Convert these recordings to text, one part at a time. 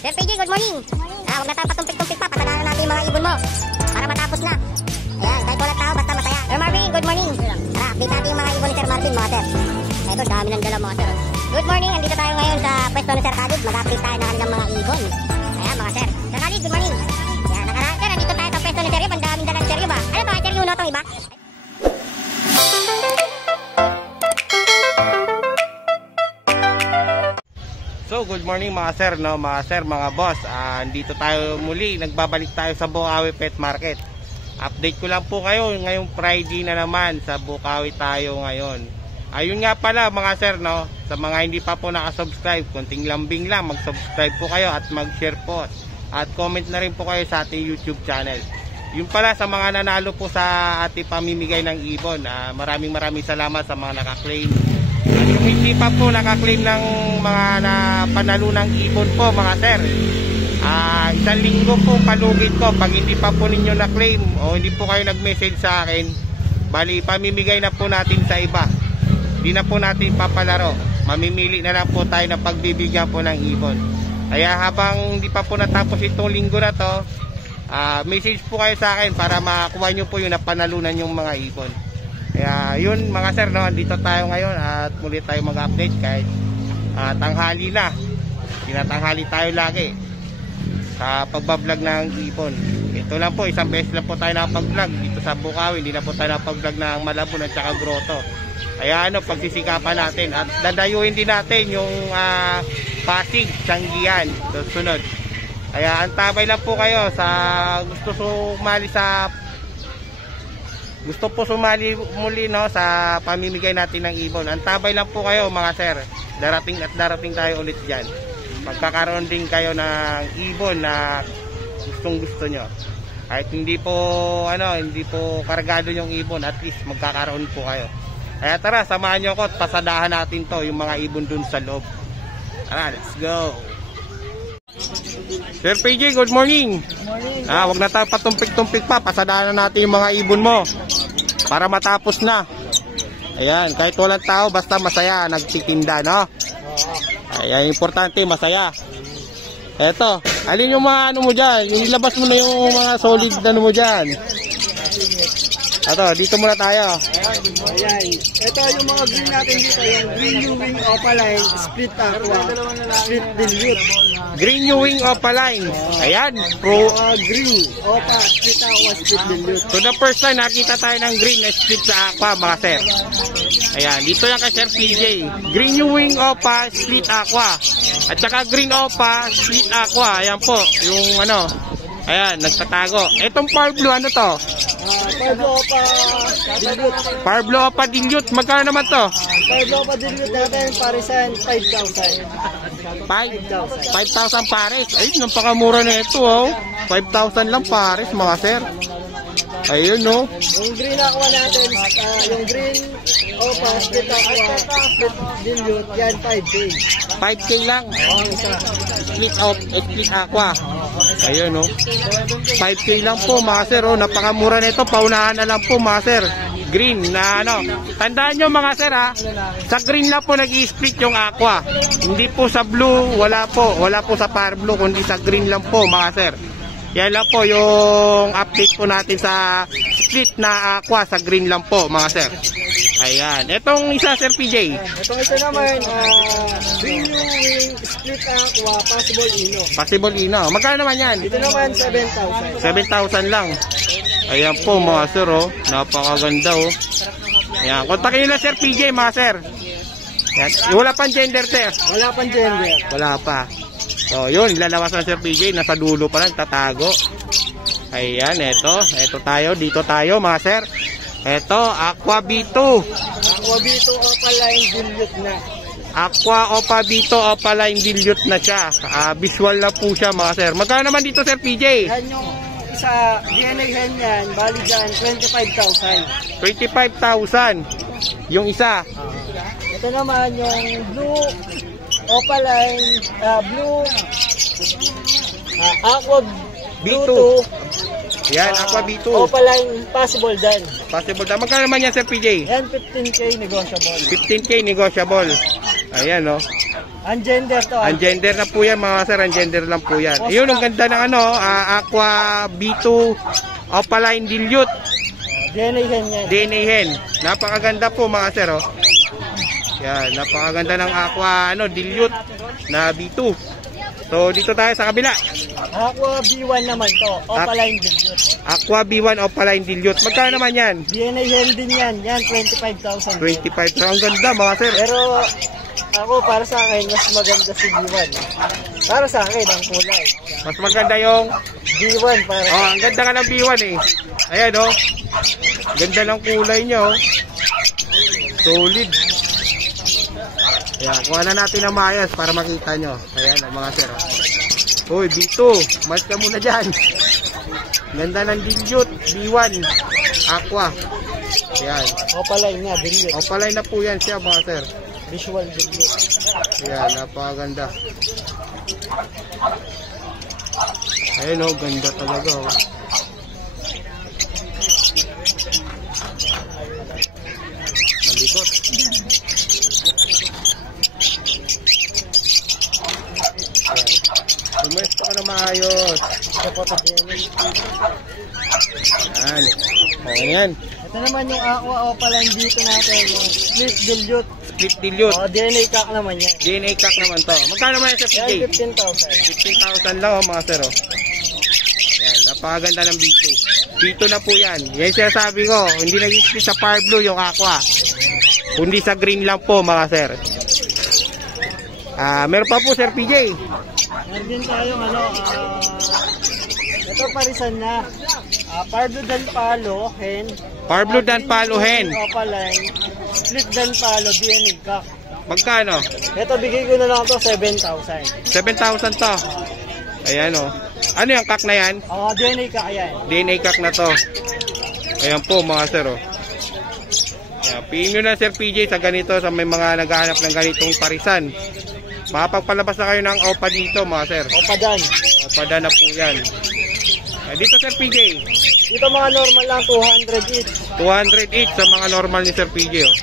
Sir PJ, good morning. Huwag na tayo patumpik-tumpik pa. Pasadahan natin yung mga ibon mo para matapos na. Ayan, kahit walang tao, basta masaya. Sir Marvin, good morning. Tara, update natin yung mga ibon ni Sir Marvin, mga sir. Ito, dami ng dala, mga sir. Good morning, andito tayo ngayon sa pwesto ni Sir Khalid. Mag-update tayo ng kanilang mga ibon. Ayan, mga sir. Sir Khalid, good morning. Ayan, sir, andito tayo sa pwesto ni Sir Yub. Ang daming dala ni Sir Yub, ba? Ano to, Sir Yub, no, itong iba? So, good morning mga sir, no? Mga sir, mga boss. Andito tayo muli, nagbabalik tayo sa Bukawi Pet Market. Update ko lang po kayo, ngayong Friday na naman sa Bukawi tayo ngayon. Ayun nga pala mga sir, no? Sa mga hindi pa po nakasubscribe, konting lambing lang, mag-subscribe po kayo at mag-share po. At comment na rin po kayo sa ating YouTube channel. Yun pala sa mga nanalo po sa ating pamimigay ng ibon. Maraming salamat sa mga nakaklaim. At yung hindi pa po nakaklaim ng mga panalunang ibon po mga sir, isang linggo po palugit ko. Pag hindi pa po ninyo na-claim o hindi po kayo nag-message sa akin, bali pamimigay na po natin sa iba. Hindi na po natin papalaro. Mamimili na lang po tayo na pagbibigyan po ng ibon. Kaya habang hindi pa po natapos itong linggo na to, message po kayo sa akin para makuha nyo po yung napanalunan yung mga ibon. Kaya yun mga sir, no, dito tayo ngayon at muli tayo mag-update kahit tanghali na. Tinatanghali tayo lagi sa pagbablog ng ibon. Ito lang po, isang beses lang po tayo nakapag-vlog dito sa Bukawi. Hindi na po tayo nakapag-vlog ng Malabon at saka Grotto. Kaya pagsisikapan natin at dadayuin din natin yung Pasig, Tianggian sunod. Kaya antabay lang po kayo sa gusto po sumali muli, no, sa pamimigay natin ng ibon. Antabay lang po kayo mga sir. Darating tayo ulit dyan. Magkakaroon din kayo ng ibon na gusto nyo. Kahit hindi po kargado yung ibon, at least magkakaroon po kayo. Kaya tara, samahan nyo ako at pasadahan natin to, yung mga ibon dun sa loob. Tara, let's go. Sir PJ, good morning. Huwag na tayo patumpik-tumpik pa. Pasadahan na natin yung mga ibon mo para matapos na. Ayan, kahit walang tao, basta masaya, nagtitinda, no? Ayan, importante, masaya. Eto, alin yung mga mo dyan? Yung ilabas mo na yung mga solid mo dyan. Ito, dito muna tayo. Ayan. Ito yung mga green natin dito. Yung green new wing opaline, split aqua, split dilute. Green new wing opaline. Ayan. Green opa, split aqua, split dilute. So the first time nakita tayo ng green na split sa aqua mga sir. Ayan, dito yan kay Sir PJ. Green new wing opa, split aqua. At saka green opa, split aqua. Ayan po, yung ayan, nagtatago. Etong Parblo, ano to? Parblo opa dilute. Parblo opa dilute. Magkano naman to? Parblo opa dilute natin, parisan 5,000. 5,000 pares. Ay, napakamura na ito, oh. 5,000 lang pares, mga sir. Ayun, no. Yung green aqua natin, yung green opa, split aqua, split dilute, yan 5K. 5K lang. Split aqua. Ayun, no. 5K lang po, mga sir, oh. Napakamura na ito. Paunahan na lang po, mga sir. Green na tandaan nyo mga sir, ha, sa green lang po nag-i-split yung aqua, hindi po sa blue, wala po sa Parblo, kundi sa green lang po mga sir. Yan lang po yung update po natin sa split na aqua, sa green lang po mga sir. Ayan, etong isa Sir PJ, itong isa naman green new wing split aqua, possible ino. Magkano naman yan? Ito naman 7,000 lang. Ayan po mga sir, oh. Napakaganda, oh. Ayan, kontakin nyo lang Sir PJ mga sir. Ayan. Wala pang gender test. Wala pang gender. Wala pa. So yun, lalawas na Sir PJ. Nasa dulo pa lang, tatago. Ayan, eto tayo, dito tayo mga sir. Eto, Aqua B2. Aqua B2 opaline dilute na. Aqua Opa B2 opaline dilute na siya. Visual na po siya mga sir. Magkano naman dito Sir PJ? Yan yung sa DNA hen yan, bali dyan, 25,000. 25,000. Yung isa. Ito naman yung blue opaline, blue aqua B2. Yan, Aqua B2. Opaline, possible dan. Possible dan. Magkano naman yan Sir PJ? Yan, 15K negotiable. 15K negotiable. Ayan, no. Ungender to. Ungender na po yan mga sir, ungender lang po yan. Ayun, ang ganda ng ano, Aqua B2 Opaline Dilute. DNA hen yan. DNA hen. Napakaganda po mga sir, oh. Yan, napakaganda ng Aqua Dilute na B2. So dito tayo sa kabila. Aqua B1 naman to, Opaline Dilute. Aqua B1 Opaline Dilute. Magkano naman yan? DNA hen din yan. Yan 25,000. 25. So ang ganda mga sir. Pero ako para sa akin mas maganda si B1. Para sa akin ang kulay. Mas maganda yung B1 para. oh, ang ganda nga ng B1 eh. Ayan oh. Ganda ng kulay niya oh. Solid. Ayan, kuha na natin ang maayos para makita nyo. Ayan mga sir. Uy, B2. Mas ka muna dyan. Ganda ng Dilute. B1. Aqua. Ayan. Opaline nga, Dilute. Opaline na po yan siya mga sir. Visual Dilute. Ayan, napakaganda. Ayan oh, ganda talaga oh. Malikot. Lumesto ka na maayos. Ayan. Okay yan. Ito naman yung Aqua Opaline dito natin. Yung Split Dilute. Split Dilute. DNA cock naman yan. DNA cock naman to. Magkano naman yan sa PJ? Yan 15,000. 15,000 lang oh mga sir oh. Yan, napakaganda ng B2. B2 na po yan. Yan sinasabi ko, hindi nag-split sa Power Blue yung Aqua. Kundi sa green lang po mga sir. Meron pa po sir PJ. Meron din tayong ito parisan na. Power Blue Dan Palo hen. Power Blue Dan Palo hen. Opaline. Split Dan Palo DNA cock. Magkano? Ito bigay ko na lang to 7,000. 7,000 to. Ayan o. Ano yung cock na yan? DNA cock yan. DNA cock na to. Ayan po mga sir o. Ayan, piin nyo na sir PJ sa ganito, sa may mga naghahanap ng ganitong parisan. Makapagpalabas na kayo ng OPA dito mga sir. OPA Dan. OPA Dan na po yan. Dito sir PJ. Dito mga normal lang 200 each. 200 each sa mga normal ni sir PJ oh.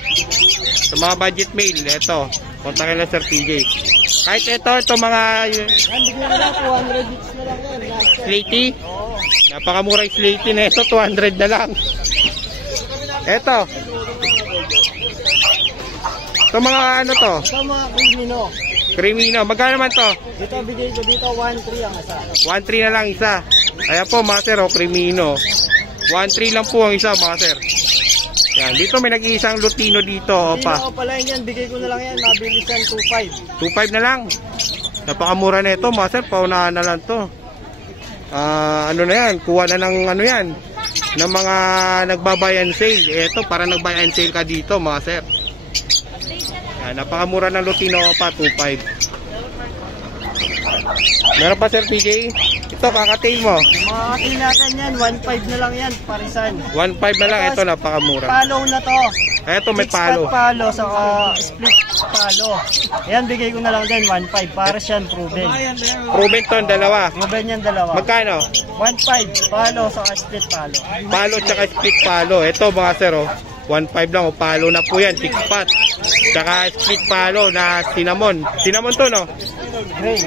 Sa mga budget mail, ito. Kontakin lang sir PJ. Kahit ito mga yan, bigyan na lang 200 each na lang yan. Slaty. Oo. Napakamura yung Slaty na ito, 200 na lang. Ito. Ito mga ano to? Ito mga Crimino. Crimino. Magkano naman to? Dito bigay ko dito 1,300 ang isa. 1,300 na lang isa. Ayan po mga sir, oh, Crimino. 1,300 lang po ang isa mga sir. Yan, dito may nag-iisang Lutino dito, opa. Dito pala yan, bigay ko na lang yan, mabilisan 2,500. 2,500 na lang. Napakamura na ito mga sir, paunahan na lang to. Ano na yan, kuha na ng ano yan, ng mga nagbabuy and sale. Ito, para nagbuy and sale ka dito mga sir. Yan, napakamura ng Lutino, opa, 2,500. Meron pa sir PJ? Ito, kakatail mo. Makakatil natin yan, 1,500 na lang yan, parisan. 1,500 na lang, ito napakamura. Palo na to. Ito may Split palo. palo, sa split palo. Ayan, bigay ko na lang din, 1,500. Pares yan, proven. Proven to, dalawa. Proven yan, dalawa. Magkano? 1,500, palo sa split palo. Palo tsaka split palo. Ito mga sir, oh. 1,500 lang, oh. Palo na po yan, tikpat. Tsaka split palo na cinnamon. Cinnamon to, no? Gray.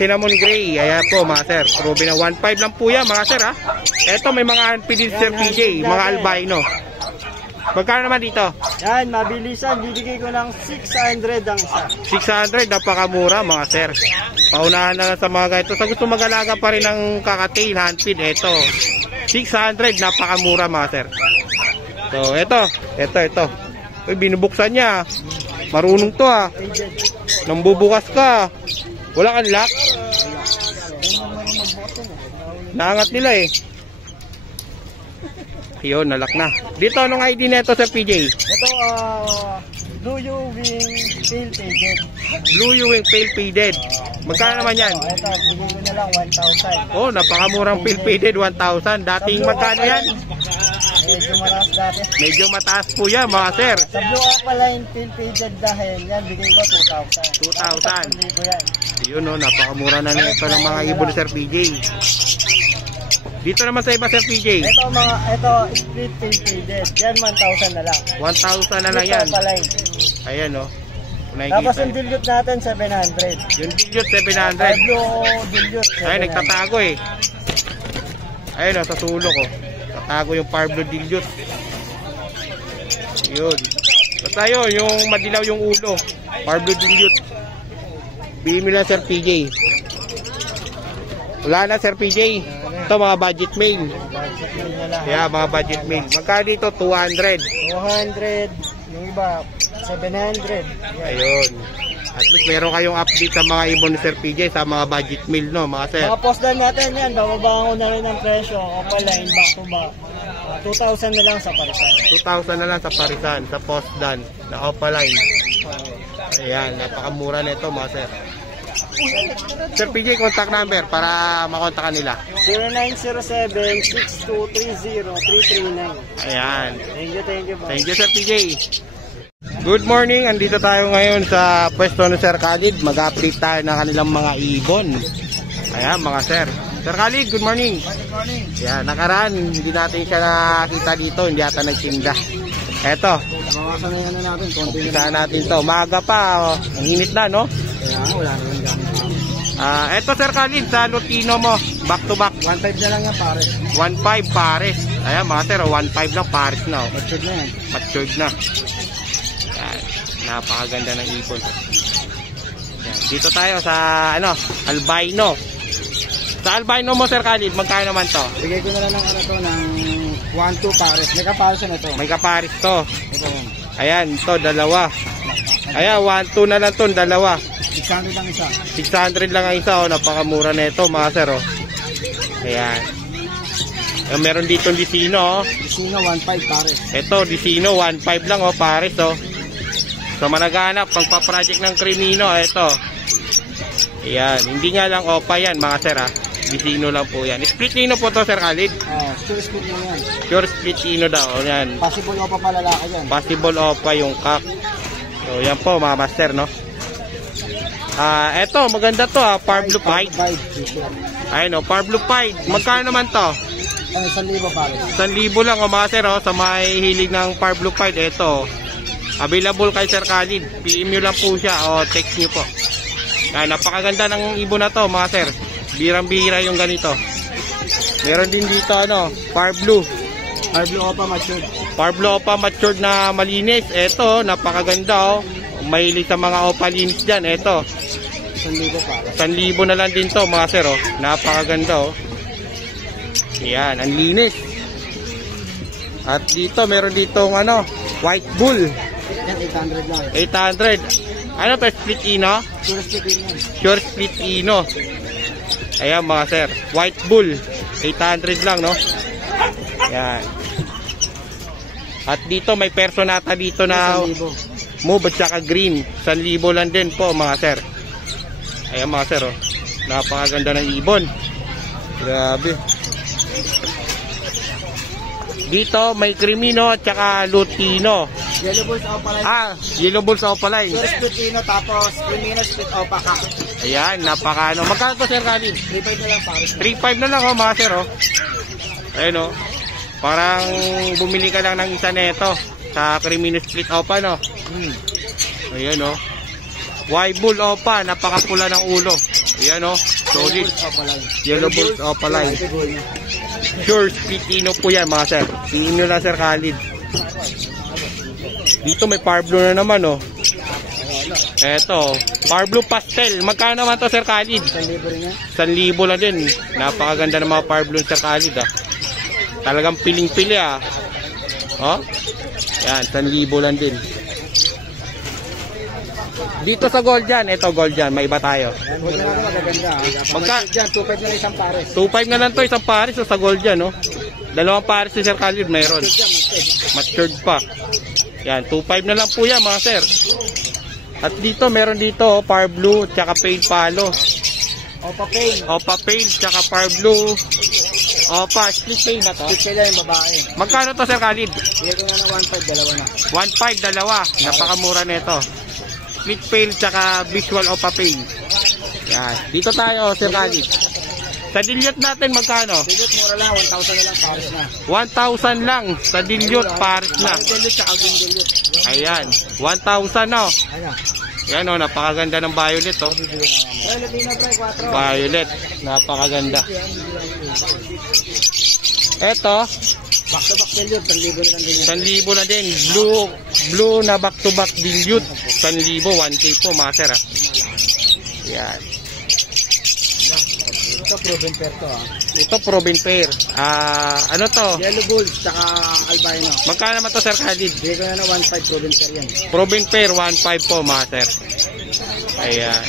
Cinnamon gray. Ayan po mga sir. Proven na 1,500 lang po yan mga sir, ha. Ito may mga pili sir PJ, mga albino. Magkano naman dito? Yan, mabilisan. Bibigay ko ng 600 ang isa. 600, napakamura mga sir. Paunahan na lang sa mga ganito. Sa gusto mag-alaga pa rin ng kakatail, handfeed, ito. 600, napakamura mga sir. So, ito. Uy, binubuksan niya. Marunong to, ha. Nang bubukas ka. Wala kang lock. Naangat nila eh. Yun, nalak na. Dito, anong ID nito sa PJ? Ito, Blue Ewing Pale Faded. Blue Ewing Pale Faded. Magkano naman yan? Ito, bigay ko na lang 1,000. Oh, napakamurang Pale Faded, 1,000. Dating magkano yan? Medyo mataas dati. Medyo mataas po yan, mga sir. Sa Blue Opaline Pale Faded dahil yan, bigay ko 2,000. 2,000. 1,000 yan. Yun, oh, napakamura na nito ng mga ibon sir PJ. Dito naman sa iba sir PJ. Ito split Pale Faded. Yan 1,000 na lang. 1,000 na lang yan. Opaline. Ayan, oh. Tapos yung dilute natin, 700. Yung dilute, 700. Pablo dilute, 700. Ay, nagtatago eh. Ayun, sa sulo ko. Tatago yung Pablo dilute. Yun. Basta yun, yung madilaw yung ulo. Pablo dilute. Bili mo lang, Sir PJ. Wala na, Sir PJ. Ito, mga budget mail. Budget mail na lang. Yeah, mga budget mail. Magkano dito? 200. 200. Yung iba, 700. Yan. Ayun. At least meron kayong update sa mga ibon ni Sir PJ sa mga budget mail, no, mga sir. Mga postdan natin yan, bababaan ko na rin ang presyo. Opaline, back to back. 2,000 na lang sa parisan. 2,000 na lang sa parisan, sa postdan, na Opaline. Ayan, napakamura nito, mga sir. Sir PJ, contact number para makontakan nila. 0907-6230-339. Ayan. Thank you, boss. Thank you, Sir PJ. Good morning, andito tayo ngayon sa pwesto ni Sir Khalid. Mag-update tayo ng kanilang mga ibon. Ayan, mga sir. Sir Khalid, good morning. Good morning. Ayan, nakaraan, hindi natin siya nakita dito, hindi ata nagtinda. Eto, Mawasan na yan natin, konti na. umpisa natin to. Maaga pa, oh. Ang init na, no? Kaya wala na lang gamit. Eto, Sir Khalid, sa Lutino mo, back to back. 1.5 na lang yan, pare. 1.5 pares. Ayan, mga sir, 1.5 lang pares na. Oh. Matured na yan. Matured na. Ayan, napakaganda ng ibon. Ayan, dito tayo sa, albino. Sa albino mo, Sir Khalid, magkano naman to? Bigay ko na lang ng ng 1-2 pares. May kapares na ito. May kapares to. Ito yan. Ayan, to, dalawa. Ayan, 1-2 na lang to, dalawa. 600 lang isa. 600 lang ang isa, oh. Napakamura na ito, mga sir, oh. Ayan. Meron dito Dicino, oh. Dicino 1.5 pares. Ito, Dicino, 1.5 lang, oh, pares, oh. So, managanap, pagpa-project ng Crimino, ito. Ayan, hindi nga lang opa yan, mga sir, ah. Dicino lang po yan. Split Ino po to, Sir Khalid. Sure split mo yan. Pure split Ino daw, ayan. Possible opa palalaki yan. Possible opa yung kak. So, yan po, mga master, no? Eto, maganda to, ah. Par Blue Pied. Ayun, oh, Par Blue Pied. Magkano naman to? 1,000 pares. 1,000 lang, oh, mga sir, oh. Sa may hilig ng Par Blue Pied, eto. Available kay Sir Khalid. PM nyo lang po siya, o text nyo po. Napakaganda ng ibon na to, mga sir. Birang-bira yung ganito. Meron din dito, Par Blue. Par Blue opa matured. Par Blue opa matured na malinis. Eto, napakaganda, oh. Mahilig sa mga opa linis dyan. Eto, 1,000 pares. 1,000 na lang din to, mga sir, oh. Napakaganda, oh. Yan, ang linis. At dito, meron ditong, White Bull. Yan, 800 lang. 800. Ano to, split Ino? Sure split yan. Pure split Ino. Ayan, mga sir. White Bull. 800 lang, no? Yan. At dito, may personata dito na 1,000. move at saka green. 1,000 lang din po, mga sir. Ayan, mga sir, oh. Napakaganda ng ibon. Grabe. Dito, may Crimino at saka Lutino. Yellow Bulls Opaline. Yellow Bulls Opaline. Sure split Ino tapos Crimino split opa ka. Ayan, napakano. Magkano to, Sir Khalid? 3.5 na lang pares. 3.5 na lang, oh, mga sir, oh. Ayun, oh. Parang bumili ka lang ng isa neto sa Crimino split opa, no? Ayan, oh. White Bull opa, napakapula ng ulo. Ayan, oh. Solid. Yellow Bulls Opaline. Sure split Ino po yan, mga sir. Tingin nyo lang, Sir Khalid. Dito may Par Blue na naman, oh. Eto, Par Blue Pastel. Magkano naman to, Sir Khalid? 1,000 rin yan. 1,000 lang din. Napakaganda ng mga Par Blue, Sir Khalid, ah. Talagang piling-pili, ah. Oh? Yan, 1,000 lang din. Dito sa gold dyan, ito gold dyan, may iba tayo. Huwag na natin magaganda. Dyan, 2.5 na lang isang pares. 2.5 na lang to, isang pares, sa gold dyan, no? Dalawang pares si Sir Khalid, mayroon. Matured pa. Yan, 2.5 na lang po yan, mga sir. At dito, meron dito, Par Blue, tsaka Pale Palo. Opa Pale. Opa Pale, tsaka Par Blue. Opa, split Pale na to. Split Pale yung babae. Magkano to, Sir Khalid? Bigay ko na ng 1.5, dalawa na. 1.5, dalawa. Napakamura nito. Split Pale, tsaka Visual Opa Pale. Yan, dito tayo, Sir Khalid. Sa dilute natin, magkano? Dilute, mura lang, 1,000 na lang, pares na. 1,000 lang sa dilute, pares na. Dilute, tsaka green dilute. Ayan, 1,000, no? Ayan. Yan o, napakaganda ng violet o. Violet, napakaganda. Eto, Back to back dilute, 1,000 na lang din. 1,000 na din. Blue na back to back dilute. 1,000, 1K po mga sir ha. Yan. Ito proven pair to ha. Ito proven pair. Ano to? Yellow Bulls, tsaka albino. Magkano naman to Sir Khalid? Bigay ko na na 1,500 proven pair yan. Proven pair, 1,500 po mga sir. Ayan.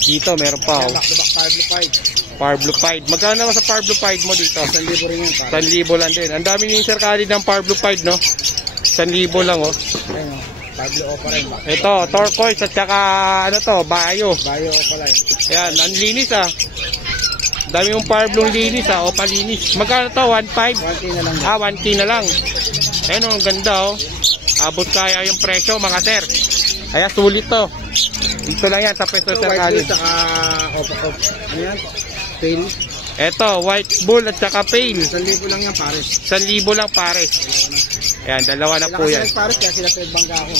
Dito meron pa oh. Back to back Power Blue Pied. Power Blue Pied. Magkano naman sa Power Blue Pied mo dito? 1,000 rin yan. 1,000 lang din. Ang dami ni Sir Khalid ng Power Blue Pied no? 1,000 lang oh. Ayun o. Power Blue Opa rin. Ito, turquoise at saka ano to, Bayo. Bayo Opa rin. Ayan, ang linis ah. Dami yung Power Blue linis ah, o palinis. Magkano to? 1,500? 1K na lang. 1K na lang. Ayun oh, ang ganda oh. Abot kaya yung presyo mga sir. Kaya sulit to. Dito lang yan sa peso Ito Sir white Khalid. bull, tsaka Opa Opa. Ano yan? Pale. Ito, white bull at saka pale. 1,000 lang yan pares. 1,000 lang pares. Ayan, dalawa na po yan. Sila kasi pares kaya sila pwede bangga ako.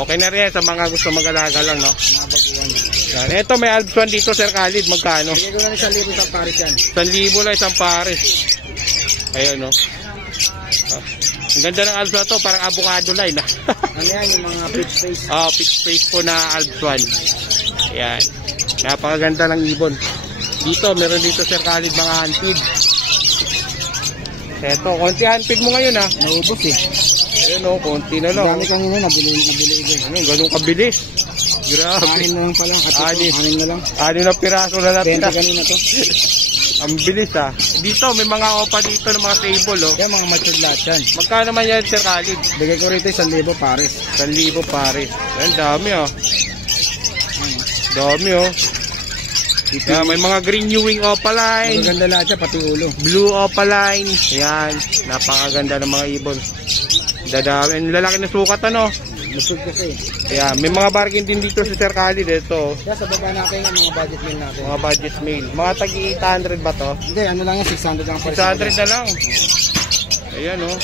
Okay na rin sa mga gusto mag-alaga lang no. Mga baguhan yan. Yan. Ito may Alpswan dito Sir Khalid. Magkano? Bigay ko na rin 1,000 sa pares yan. 1,000 lang isang pares. Ayan no. Ang ganda ng Alpswan to, parang avocado line ah. Ano yan, yung mga pitch face. Pitch face po na Alpswan. Ayan. Napakaganda ng ibon. Dito, meron dito Sir Khalid mga handpid. Eto, konti handpid mo ngayon ah. Naubos eh. Ayun o, konti na lang. Ang dami kanina, nabili ito. Ano, ganun kabilis. Grabe. 6 na lang pala. At Anim. 6 na lang. 6 na piraso na 20 natira. kanina to. Ang bilis ah. Dito, may mga opa dito ng mga table oh. Yan, mga matured lahat yan. Magkano naman yan Sir Khalid? Bigay ko rito 1,000 pares. 1,000 pares. Ayan, dami oh. Dami oh. Yan, may mga green Ewing opaline. Maganda lahat yan, pati ulo. Blue opaline. Ayan, napakaganda ng mga ibon. Dadami. Ang lalaki ng sukat ano. Busog kasi. Ayan, may mga bargain din dito sa Sir Khalid. Ito, Kaya sa baba natin yung mga budget meal natin. mga budget meal. Mga tagi 800 ba to? Hindi, ano lang yan, 600 lang pares. 600 na lang. Ayan oh.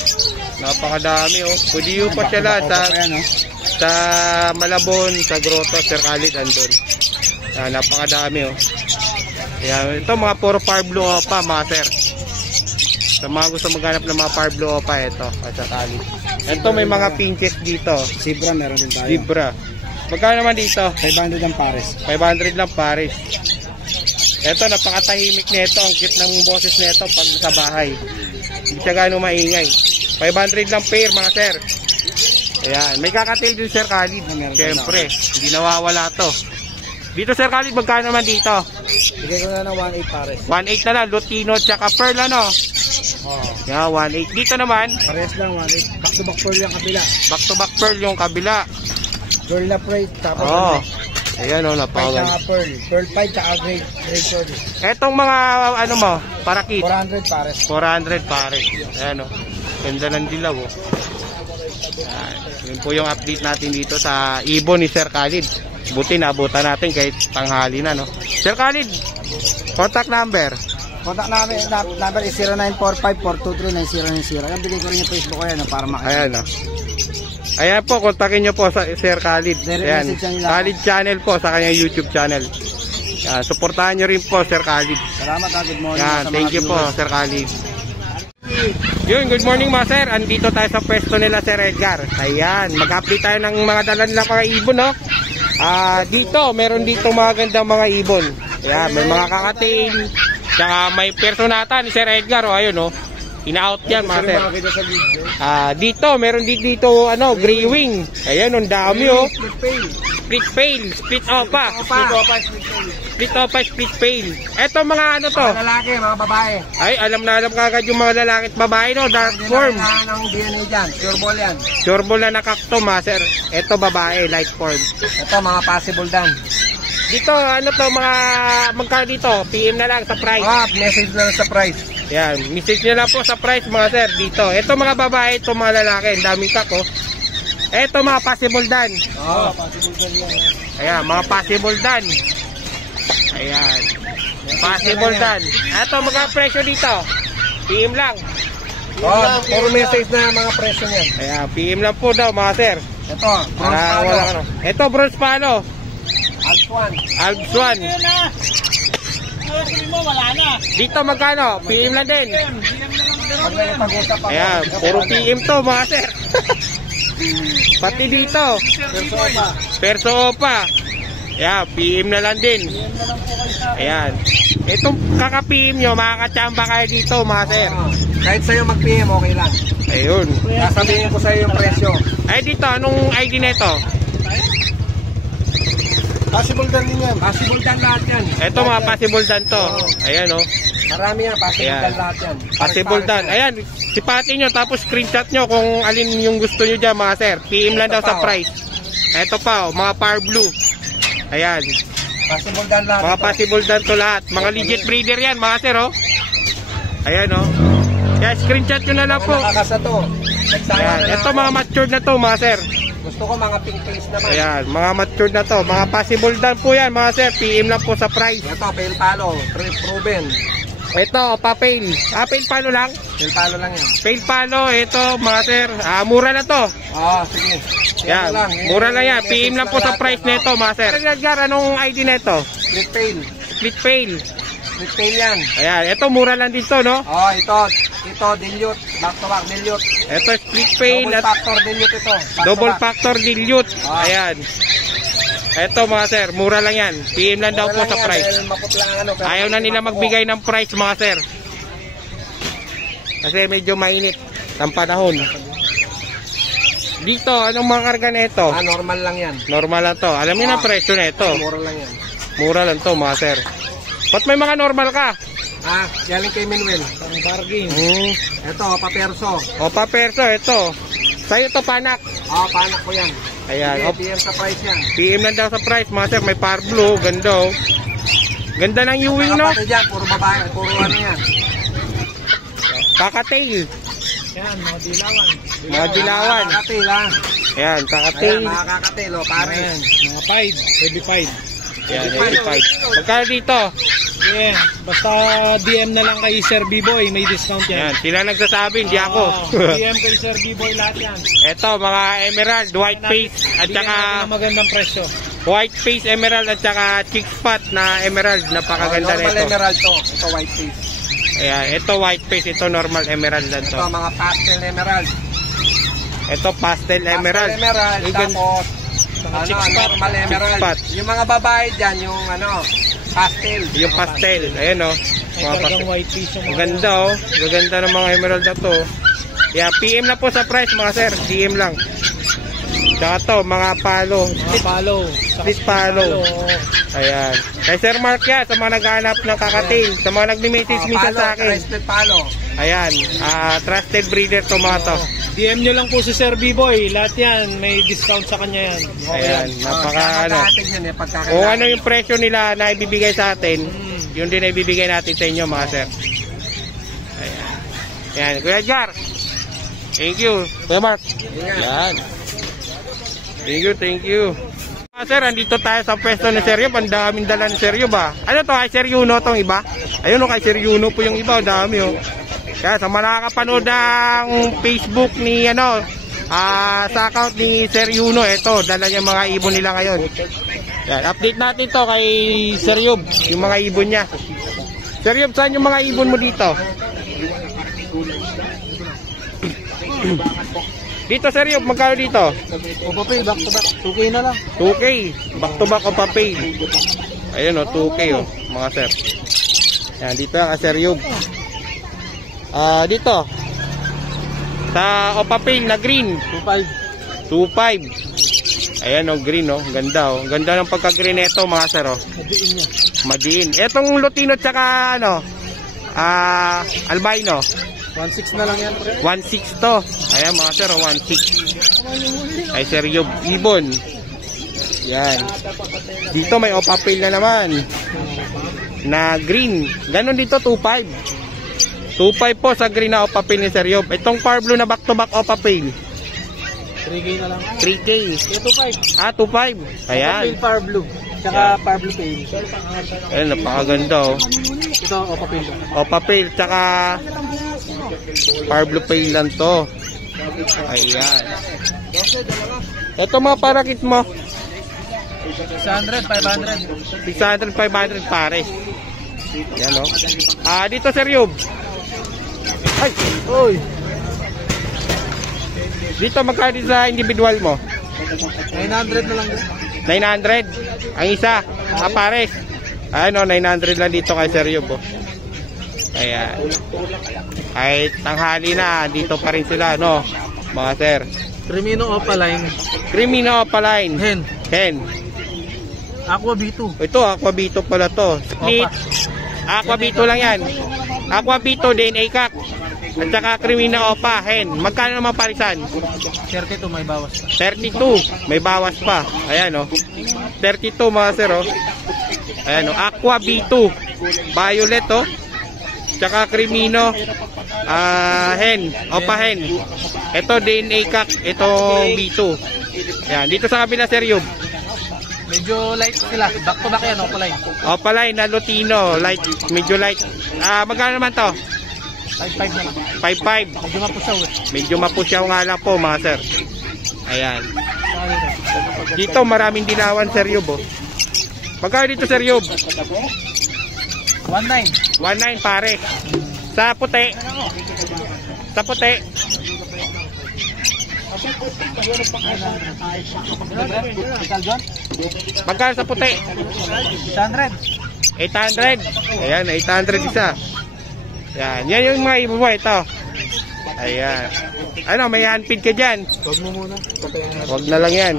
Napakadami oh. Pwede yung pa siya lahat sa Malabon, sa Grotto, Sir Khalid andun. Ayan, napakadami oh. Ayan, ito mga puro Power Blue Opa mga sir. Sa mga gusto maghanap ng mga Power Blue Opa, ito, Sir Khalid. Ito may mga pinches dito. Zebra meron din tayo. Zebra. Magkano naman dito? 500 ang pares. 500 lang pares. Ito, napakatahimik nito. Ang cute ng boses nito pag sa bahay. Hindi siya gano'ng maingay. 500 lang pair mga sir. Ayan. May kakatil din Sir Khalid. Siyempre, hindi nawawala to. Dito Sir Khalid, magkano naman dito? Bigay ko na ng 1,800 pares. 1.8 na lang. Lutino tsaka pearl ano? Oo. Yeah, 1.8. Dito naman, Pares lang, 1,800. Back to back pearl yung kabila. back to back pearl yung kabila. Pearl na pride, tapos Oh. Ayan oh, Pied napakaganda. tsaka pearl. Pearl pied tsaka grade sword. Etong mga ano mo, parakit. 400 pares. 400 pare. Ayan o. Ganda ng dilaw o. Ayan. Yun po yung update natin dito sa ibon ni Sir Khalid. Buti naabutan natin kahit tanghali na no. Sir Khalid, contact number. Contact namin, number is 0945-423-9090. Yan, bigay ko rin yung Facebook ko yan para makita. Ayan o. Ayan po, kontakin nyo po sa Sir Khalid. Direct Ayan. message lang nila. Khalid channel po sa kanyang YouTube channel. Suportahan nyo rin po Sir Khalid. Salamat ha, good morning. Yan, sa mga thank you po viewers. Sir Khalid. Yun, good morning mga sir. Andito tayo sa pwesto nila Sir Edgar. Ayan, mag-update tayo ng mga dala nila mga ibon no. Dito, meron dito mga gandang mga ibon. Ayan, may mga kakatain. Tsaka may personata ni Sir Edgar oh, ayun oh. Ina-out yan mga sir. Makakita sa video. Dito, meron dito ano, gray wing. Ayan, ang dami oh. Split pail, split opa. Split opa, split pail. Eto mga ano to? Mga lalaki, mga babae. Ay, alam na alam kagad yung mga lalaki at babae no, dark form. Ng DNA dyan, sure ball yan. Sureball na nakakto ma sir. Eto babae, light form. Ito, mga possible dan. Dito, ano to mga, magkano dito? PM na lang sa price. Message na lang sa price. Yan, message nyo lang po sa price mga sir dito. Eto mga babae, ito mga lalaki, ang daming kako. Eto mga possible dan. Possible dan yan. Ayan, mga possible dan. Ayan. Possible dan. Eto, mga presyo dito. PM lang. Puro message na mga presyo niyan. Ayan, PM lang po daw mga sir. Ito, bronze palo. Ito, bronze palo. Alps 1. Dito magkano? PM lang din. Ayan, puro PM to mga sir. Pati dito. Perso Opa. Ayan, PM na lang din. Ayan. Itong kaka-PM nyo, makakachamba kayo dito mga sir. Kahit sa'yo mag-PM, okay lang. Ayun. Sasabihin ko sa'yo yung presyo. Ay dito, anong ID neto? Possible dan din yan. Possible dan lahat yan. Ito mga possible dan to. Ayan o. Marami yan, possible dan lahat yan. Possible dan. Ayan, sipatin nyo tapos screenshot nyo kung alin yung gusto nyo dyan mga sir. PM lang daw sa price. Ito pa o, mga Power Blue. Ayan. Possible dan lahat. Mga possible dan to lahat. Mga legit breeder yan mga sir o. Ayan o. Kaya screenshot nyo na lang po. Nakakasa to. Ayan. Ito mga matured na to mga sir. Gusto ko mga pink face naman. Ayan, mga matured na to. Mga possible dan po yan mga sir. PM lang po sa price. Ito, pale palo. Proven. Ito, pa-pale. Pale palo lang? Pale palo lang yan. Pale palo, ito mga sir. Mura na to. Sige. Yan, mura lang yan. PM lang po sa price nito mga sir. Edgar, anong ID nito? Split pale. Split pale. Split pale yan. Ayan, ito mura lang dito no? Ito dilute. Back to back dilute. Ito split pale Double at factor dilute ito. double factor dilute. Ayan. Ito mga sir, mura lang yan. PM lang daw po sa price. Ayaw na nila magbigay ng price mga sir. Kasi medyo mainit ang panahon. Dito, anong mga karga na ito? Normal lang yan. Normal lang to. Alam niyo na presyo na ito. Mura lang yan. Mura lang to mga sir. Ba't may mga normal ka? Galing kay Manuel. Pang bargain. Ito, paperso. Paperso, ito. Sa'yo to panak. Panak ko yan. Ayan. PM sa price yan. PM lang daw sa price mga sir. May Power Blue. Ganda oh. Ganda ng Ewing no? Pati dyan, puro babae. Puro ano yan. Kakatail. Yan, mga dilawan. Mga dilawan. Kakatail ha. Ayan, kakatail. Ayan, mga kakatail o, pare. Mga pied. Baby pied. Ayan, baby pied. Magkano dito? Yeah, basta DM na lang kay Sir B-Boy, may discount yan. Ayan, sila nagsasabi, hindi ako. DM kay Sir B-Boy lahat yan. Ito, mga emerald, white face, at saka magandang presyo. White face emerald at saka chick spot na emerald, napakaganda nito. Normal emerald to, ito white face. Ayan, ito white face, ito normal emerald lang to. Ito mga pastel emerald. Ito pastel emerald. Pastel emerald, tapos normal emerald. Yung mga babae dyan, yung pastel. Yung pastel, ayan o. Talagang white face yung mga. Ganda o. Gaganda ng mga emerald na to. Yeah, PM na po sa price mga sir. DM lang. Tsaka to, mga palo. Mga palo. Split palo. Ayan. Kay Sir Mark yan, sa mga naghahanap ng kakatail. Sa mga nagme-message minsan sa akin. Split palo. Ayan. Trusted breeder to mga to. DM nyo lang po si Sir B-Boy. Lahat yan, may discount sa kanya yan. Ayan. Napaka kung ano yung presyo nila na ibibigay sa atin, yun din na ibibigay natin sa inyo mga sir. Ayan. Ayan. Kuya Jar. Thank you. Kuya Mark. Ayan. Thank you. Sir, andito tayo sa pwesto ni Sir Yob. Ang daming dala ni Sir Yob ba? Ano to, kay Sir Yuno tong iba? Ayun o, kay Sir Yuno po yung iba. Ang dami o. Kaya sa mga nakakapanood ng Facebook ni sa account ni Sir Yuno, ito, dala niya mga ibon nila ngayon. Yan, update natin to kay Sir Yob, yung mga ibon niya. Sir Yob, saan yung mga ibon mo dito? Dito Sir Yob, magkano dito? Opapay, back to back. 2K na lang. 2K, back to back Opapay. Ayun o, 2K o, mga sir. Yan, dito ang Sir Yob. Dito sa Opapay na green 2.5. Ayan o, green o, ganda o. Ganda ng pagka-green nito mga sir o. Madiin niya. Madiin. Etong Lutino tsaka albino 1.6 na lang yan. 1.6 to. Ayan mga sir, 1.6. Ay Sir Yob, ibon. Yan. Dito may Opapay na naman. Na green. Ganon dito 2.5. 2.5 po sa green na Opapay ni Sir Yob. Itong Power Blue na back-to-back Opapay. 3K na lang. 3K. 2.5. 2.5. Ayan. Power Blue. Tsaka Power Blue Pale. Ayan, napakaganda oh. Ito, Opapay. Opapay, tsaka Power Blue Pale lang to. Ayan. Ito mga parakit mo. 600, 500. 600, 500 pares. Yan o. Dito Sir Yub. Ay, oy. Dito magkano sa individual mo? 900 na lang. 900. Ang isa, pares. Ano, 900 lang dito kay Sir Yub. Ayan. Kahit tanghali na, dito pa rin sila, no? Mga sir. Crimino Opaline. Crimino Opaline. Hen. Aqua B2. Ito, Aqua B2 pala to. Split. Aqua B2 lang yan. Aqua B2, DNA Kak. At saka Crimino Opa, hen. Magkano naman parisan? 32, may bawas pa. 32. May bawas pa. Ayan, oh. 32 mga sir, oh. Ayan, oh. Aqua B2. Violet, oh. Tsaka Crimino. Hen. Opa, hen. Ito, DNA Kak. Itong B2. Ayan. Dito sa kabila, Sir Yub. Medyo light sila. Back to back yan, Opaline. Opaline na Lutino. Light. Medyo light. Magkano naman to? 5.5 na lang. 5.5. Medyo mapusyaw eh. Medyo mapusyaw nga lang po mga sir. Ayan. Dito maraming dilawan Sir Yub, oh. Magkano dito Sir Yub? 1.9. 1.9 pare. Sa puti. Sa puti. Magkano sa puti? 800. 800. Ayan, 800 isa. Yan, yan yung mga ibon mo ito. Ayan. Ano, may handpid ka dyan? Huwag mo muna. Huwag na lang yan.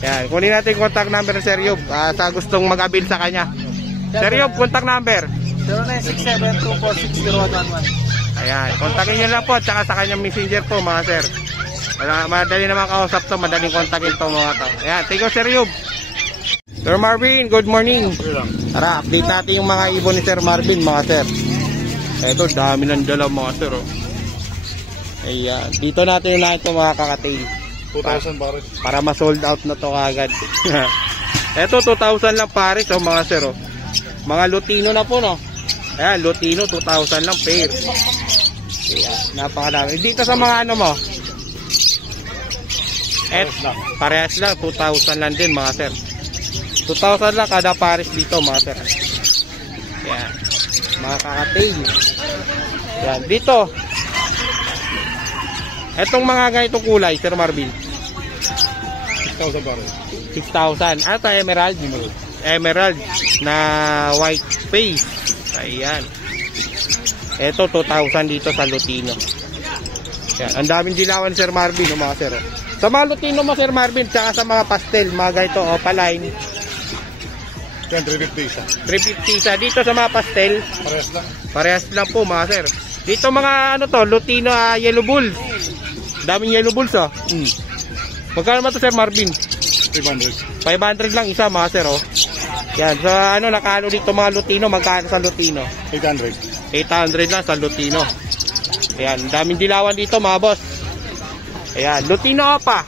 Yan, kunin natin yung contact number ng Sir Yub sa gustong mag-abil sa kanya. Sir Yub, contact number 0967-246-0111. Ayan, kontakin nyo lang po at saka sa kanyang messenger po mga sir. Madali naman kausap to, madaling kontakin to mga to. Ayan, thank you Sir Yub. Sir Marvin, good morning. Tara, update natin yung mga ibon ni Sir Marvin mga sir. Ito, dami ng dala mga sir, oh. Ayan, dito natin yung lahat mga kakatail. 2,000 pares. Para ma-sold out na to kagad. Ito, 2,000 lang pares, oh mga sir, oh. Mga Lutino na po, no? Ayan, Lutino, 2,000 lang pair. Ayan, napakadami. Dito sa mga ano mo? Parehas lang, 2,000 lang din mga sir. 2,000 lang kada pares dito mga sir. Ayan, mga kakatail. Ayan, dito. Etong mga ganitong kulay, Sir Marvin. 6,000 pares. 6,000. Ano ito, emerald? Emerald na white face. Ayan. Ito, 2,000 dito sa Lutino. Ayan. Ang daming dilawan, Sir Marvin, no, mga sir. Sa mga Lutino mo, Sir Marvin, tsaka sa mga pastel, mga ganito, Opaline. Yan, 350 isa. 350 isa. Dito sa mga pastel, Parehas lang. parehas lang po, mga sir. Dito mga, ano to, Lutino Yellow Bulls. Daming Yellow Bulls, oh. Magkano ba to, Sir Marvin? 500. 500 lang isa mga sir, oh. Yan, sa ano nakano dito mga Lutino, magkano sa Lutino? 800. 800 lang sa Lutino. Ayan, daming dilawan dito mga boss. Ayan, Lutino Opa.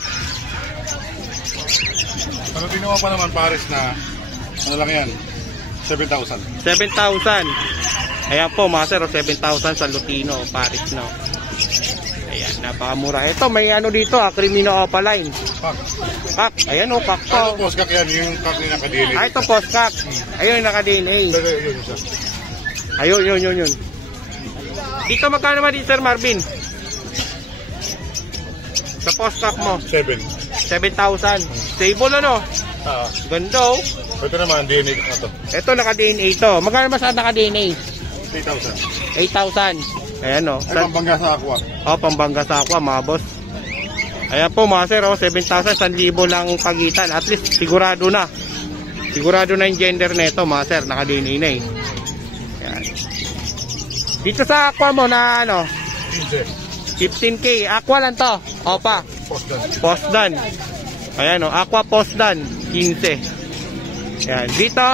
Ano tinuha pa naman pares na, ano lang yan? 7,000. 7,000. Ayan po mga sir, 7,000 sa Lutino, Paris, no. Ayan, napakamura. Ito, may ano dito, Crimino Opaline. Pak. Kak, ayan o, kak Ano po. post kak yan? Yung kak na nakadili. Ito post kak. Ayun, naka-DNA. Pero yun isa. Ayun, yun. Dito magkano naman dito, Sir Marvin? Sa post kak mo, 7. 7,000. Stable ano? Ganda oh. Ito naman, DNA na to. Ito, naka-DNA ito. Magkano mas naka-DNA? 8,000. 8,000. Ayan o. Ay, pambangga sa aqua. O, pambangga sa aqua, mga boss. Ayan po mga sir, 7,000, 1,000 lang pagitan. At least sigurado na. Sigurado na yung gender na ito mga sir. Naka-DNA na eh. Ayan. Dito sa aqua mo na ano? 15K. Aqua lang to. Opa. Post done. Post done. Ayan o. Aqua post done. 15. Ayan. Dito.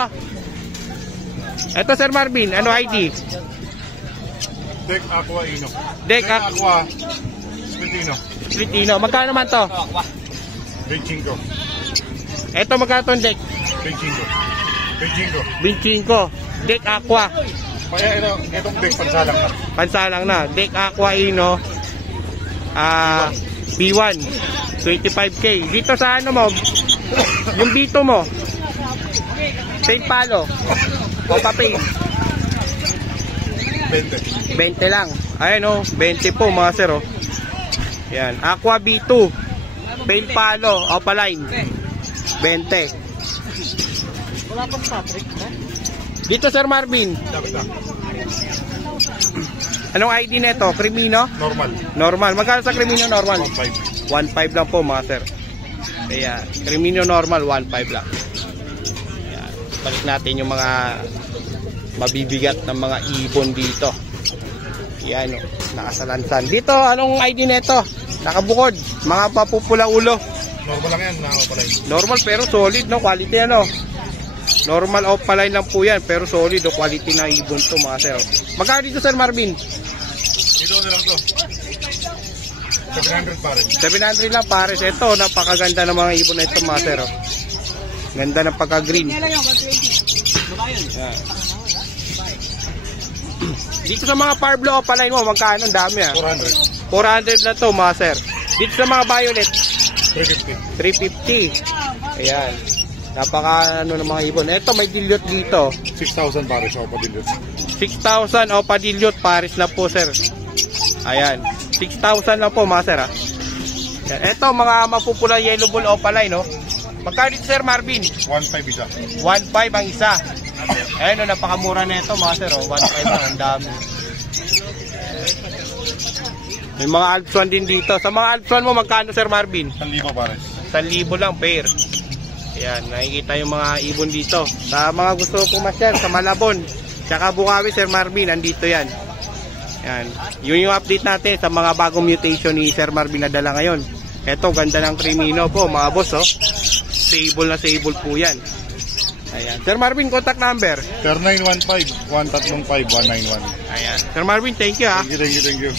Ito Sir Marvin. Ano ID? Deck Aqua Ino. Deck Aqua Splitino. Splitino. Magkano naman to? 25. Ito magkano tong deck? 25. 25. Deck Aqua. Kaya itong deck pansalang na. Pansalang na. Deck Aqua Ino. B1. 25K. Dito sa ano mo, yung dito mo, same palo, o papel. 20 lang. Ayan o, 20 po mga sir o. Yan, Aqua B2, pale palo, opaline, 20. Wala pang Patrick, ha? Dito Sir Marvin, anong ID nito? Crimino? Normal. Magkano sa Crimino normal? 1.5 lang po mga sir. Ayan, Crimino normal 1.5 lang. Ayan, balik natin yung mga mabibigat ng mga ibon dito. Ayan o, nakasalansan. Dito, anong ID nito? Nakabukod, mga papupula ulo. Normal lang yan, na-opaline. Normal pero solid, no? Quality ano? Normal opaline lang po yan, pero solid o quality na ibon to mga sir. Magkano dito Sir Marvin? Dito na lang to. 700 pares. 700 lang pares. Ito, napakaganda ng mga ibon na ito mga sir. Ganda ng pagka-green. Dito sa mga Parblo opaline mo, magkano? Ang dami 400. 400 na to mga sir. Dito sa mga violet, 350. 350. Ayan. Napaka ano ng mga ibon. Ito may dilute dito. 6,000 pares ako pa din. 6,000 o pa-dilute pares na po sir. Ayan. 6,000 lang po mga sir ha. Ayan. Ito mga mapupulang yellow bull opaline no. Magkano dito Sir Marvin? 1.5 isa. 1.5 ang isa. Ayan o, napakamura na ito mga sir. 1.5 lang, ang dami. May mga Alps 1 din dito. Sa mga Alps 1 mo, magkano Sir Marvin? 1,000 pares. 1,000 lang pair. Ayan, nakikita yung mga ibon dito. Sa mga gusto pumasyal sa Malabon, tsaka Bukawi, Sir Marvin, andito yan. Ayan. Yun yung update natin sa mga bagong mutation ni Sir Marvin na dala ngayon. Eto, ganda ng Crimino po, mga boss, oh. Sable na sable po yan. Ayan. Sir Marvin, contact number. 0915-135-191. Ayan. Sir Marvin, thank you ha. Thank you.